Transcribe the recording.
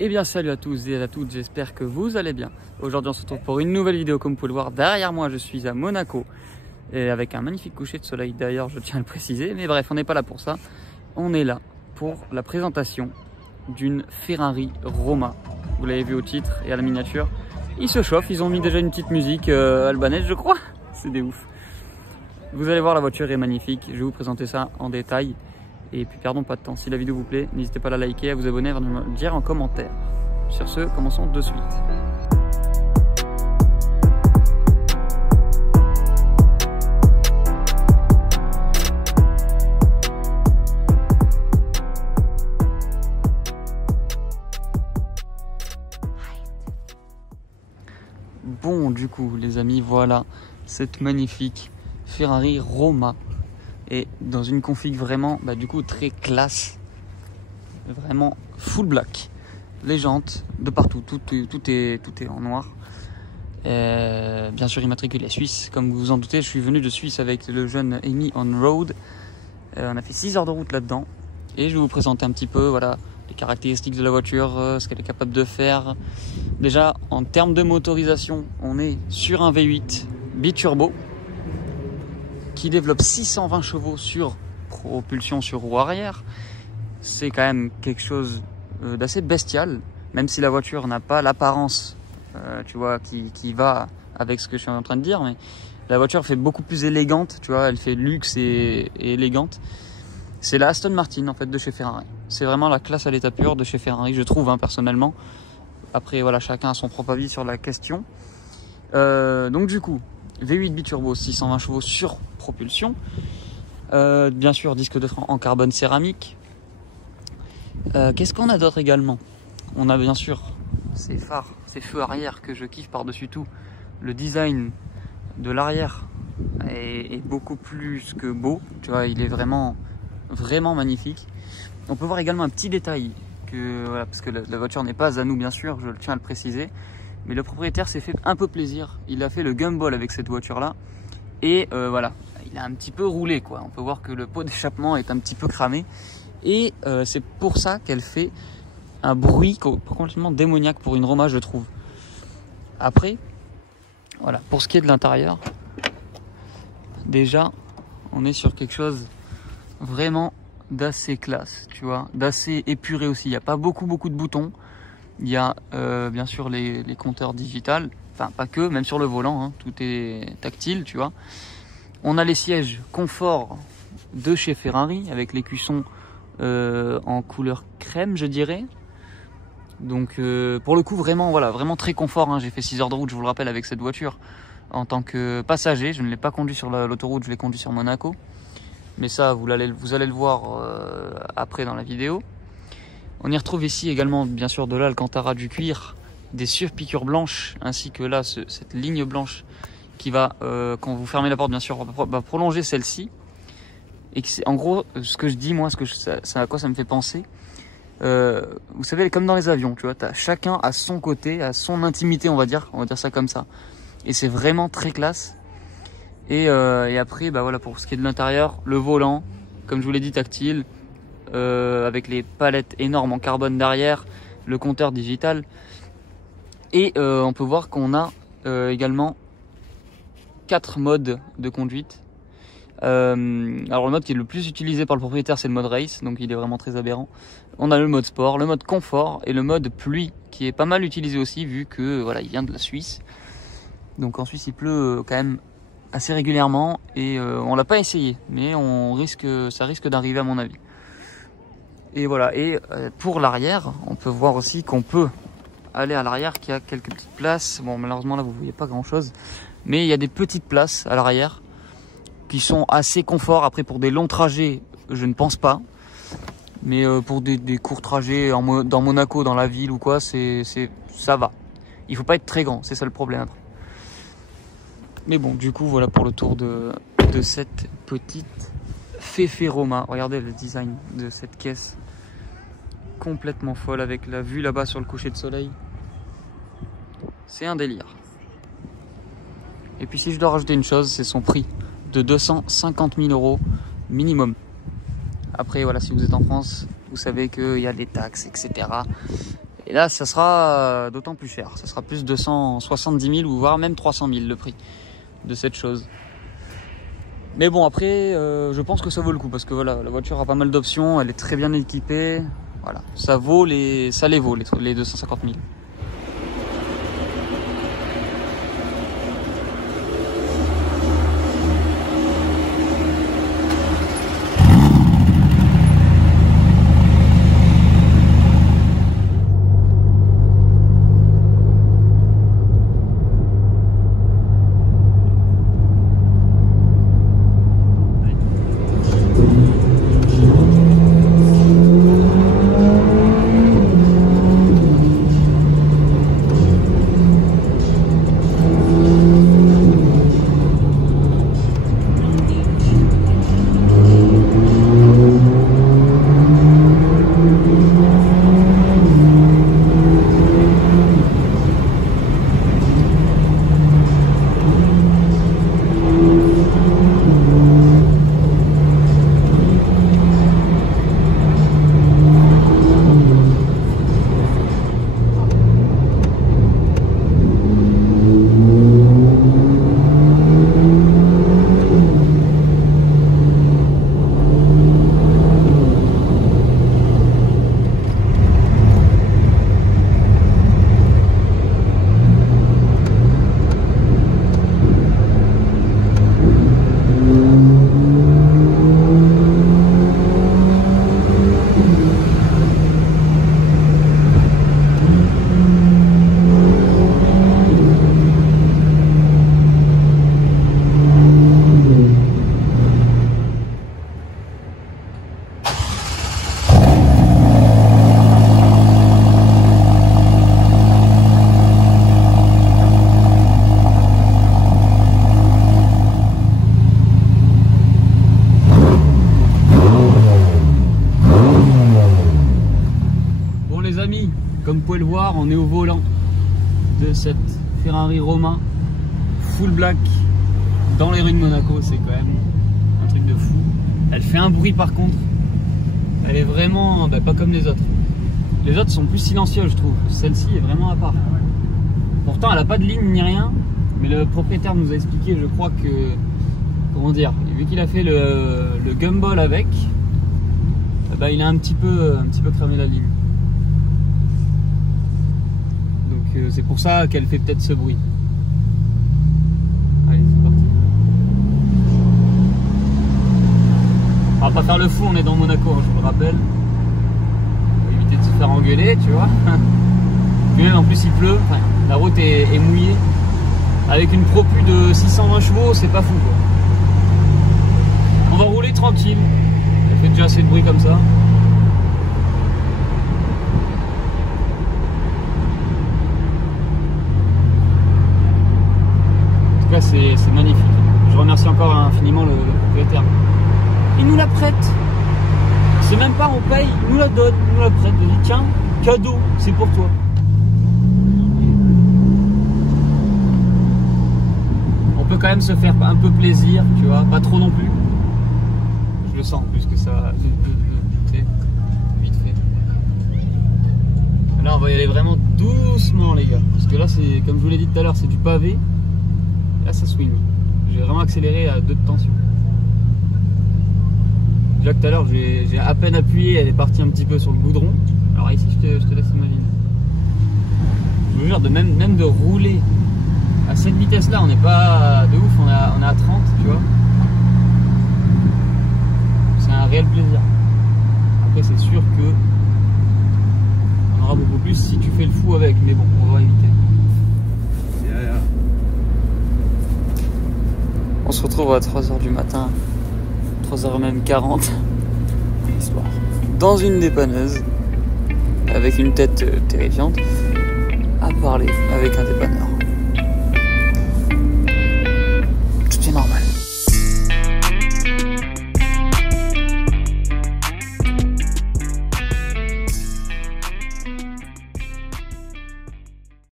Eh bien salut à tous et à toutes, j'espère que vous allez bien. Aujourd'hui on se retrouve pour une nouvelle vidéo. Comme vous pouvez le voir derrière moi, je suis à Monaco et avec un magnifique coucher de soleil d'ailleurs, je tiens à le préciser. Mais bref, on n'est pas là pour ça, on est là pour la présentation d'une Ferrari Roma. Vous l'avez vu au titre et à la miniature. Ils se chauffent, ils ont mis déjà une petite musique albanaise je crois. C'est des ouf. Vous allez voir, la voiture est magnifique, je vais vous présenter ça en détail. Et puis perdons pas de temps, si la vidéo vous plaît, n'hésitez pas à la liker, à vous abonner, à me le dire en commentaire. Sur ce, commençons de suite. Bon, du coup les amis, voilà cette magnifique Ferrari Roma. Et dans une config vraiment du coup très classe, vraiment full black, les jantes de partout, tout est en noir. Bien sûr immatriculé suisse, comme vous vous en doutez. Je suis venu de Suisse avec le jeune Amy on road. On a fait 6 heures de route là-dedans et je vais vous présenter un petit peu voilà les caractéristiques de la voiture, ce qu'elle est capable de faire. Déjà en termes de motorisation, on est sur un V8 biturbo qui développe 620 chevaux sur propulsion sur roue arrière. C'est quand même quelque chose d'assez bestial, même si la voiture n'a pas l'apparence tu vois qui va avec ce que je suis en train de dire, mais la voiture fait beaucoup plus élégante, tu vois, elle fait luxe et élégante. C'est la Aston Martin en fait de chez Ferrari. C'est vraiment la classe à l'état pur de chez Ferrari, je trouve personnellement. Après voilà, chacun a son propre avis sur la question. Donc du coup, V8 biturbo, 620 chevaux sur propulsion. Bien sûr, disque de frein en carbone céramique. Qu'est-ce qu'on a d'autre également? On a bien sûr ces phares, ces feux arrière que je kiffe par-dessus tout. Le design de l'arrière est beaucoup plus que beau. Tu vois, il est vraiment magnifique. On peut voir également un petit détail que voilà, parce que la voiture n'est pas à nous bien sûr, je tiens à le préciser. Mais le propriétaire s'est fait un peu plaisir. Il a fait le gumball avec cette voiture-là. Et voilà, il a un petit peu roulé, quoi. On peut voir que le pot d'échappement est un petit peu cramé. Et c'est pour ça qu'elle fait un bruit complètement démoniaque pour une Roma, je trouve. Après, voilà, pour ce qui est de l'intérieur, déjà, on est sur quelque chose vraiment d'assez classe, tu vois, d'assez épuré aussi. Il n'y a pas beaucoup de boutons. Il y a bien sûr les compteurs digitales, enfin pas que, même sur le volant, tout est tactile, tu vois. On a les sièges confort de chez Ferrari avec les cuissons en couleur crème, je dirais. Donc pour le coup vraiment voilà, vraiment très confort. J'ai fait 6 heures de route, je vous le rappelle, avec cette voiture en tant que passager. Je ne l'ai pas conduit sur l'autoroute, je l'ai conduit sur Monaco. Mais ça vous allez le voir après dans la vidéo. On y retrouve ici également bien sûr de l'Alcantara, du cuir, des surpiqûres blanches, ainsi que là cette ligne blanche qui va, quand vous fermez la porte bien sûr, va prolonger celle-ci. Et en gros, ce que je dis moi, ça à quoi ça me fait penser, vous savez, comme dans les avions, tu vois, chacun à son côté, à son intimité, on va dire ça comme ça. Et c'est vraiment très classe. Et après, voilà, pour ce qui est de l'intérieur, le volant, comme je vous l'ai dit, tactile. Avec les palettes énormes en carbone derrière, le compteur digital. Et on peut voir qu'on a également 4 modes de conduite. Alors le mode qui est le plus utilisé par le propriétaire, c'est le mode race, donc il est vraiment très aberrant. On a le mode sport, le mode confort et le mode pluie qui est pas mal utilisé aussi, vu que voilà, il vient de la Suisse. Donc en Suisse il pleut quand même assez régulièrement et on l'a pas essayé, mais ça risque d'arriver à mon avis. Et voilà, et pour l'arrière, on peut voir aussi qu'on peut aller à l'arrière, qu'il y a quelques petites places. Bon, malheureusement là vous voyez pas grand chose, mais il y a des petites places à l'arrière qui sont assez confort. Après pour des longs trajets, je ne pense pas, mais pour des courts trajets dans Monaco, dans la ville ou quoi, ça va. Il faut pas être très grand, c'est ça le problème après. Mais bon, du coup voilà pour le tour de cette petite Fefe Roma. Regardez le design de cette caisse, complètement folle, avec la vue là-bas sur le coucher de soleil. C'est un délire. Et puis si je dois rajouter une chose, c'est son prix de 250 000 € minimum. Après voilà, si vous êtes en France, vous savez qu'il y a des taxes, etc. Et là, ça sera d'autant plus cher. Ça sera plus 270 000 ou voire même 300 000 le prix de cette chose. Mais bon, après, je pense que ça vaut le coup parce que voilà, la voiture a pas mal d'options, elle est très bien équipée. Voilà, ça les vaut les 250 000. Comme vous pouvez le voir, on est au volant de cette Ferrari Roma full black dans les rues de Monaco. C'est quand même un truc de fou. Elle fait un bruit par contre. Elle est vraiment pas comme les autres. Les autres sont plus silencieux, je trouve. Celle-ci est vraiment à part. Pourtant, elle n'a pas de ligne ni rien. Mais le propriétaire nous a expliqué, je crois que... Comment dire, vu qu'il a fait le gumball avec, il a un petit peu cramé la ligne. C'est pour ça qu'elle fait peut-être ce bruit. Allez, c'est parti. On va pas faire le fou, on est dans Monaco, hein, je vous le rappelle. On va éviter de se faire engueuler, tu vois. Puis même en plus il pleut, enfin, la route est mouillée. Avec une propu de 620 chevaux, c'est pas fou quoi. On va rouler tranquille. Elle fait déjà assez de bruit comme ça. C'est magnifique. Je remercie encore infiniment le propriétaire. Il nous la prête. C'est même pas on paye, il nous la donne, il nous la prête. Il dit tiens, cadeau, c'est pour toi. On peut quand même se faire un peu plaisir, tu vois, pas trop non plus. Je le sens en plus que ça vite fait. Là on va y aller vraiment doucement les gars. Parce que là c'est, comme je vous l'ai dit tout à l'heure, c'est du pavé. Là ça swing. J'ai vraiment accéléré à 2 de tension. Déjà que tout à l'heure j'ai à peine appuyé, elle est partie un petit peu sur le goudron. Alors ici je te laisse imaginer. Je vous jure, même de rouler à cette vitesse là, on n'est pas de ouf, on est à 30, tu vois. C'est un réel plaisir. Après c'est sûr que on aura beaucoup plus si tu fais le fou avec, mais bon, on va éviter. On se retrouve à 3h du matin, 3h même 40, dans une dépanneuse, avec une tête terrifiante, à parler avec un dépanneur.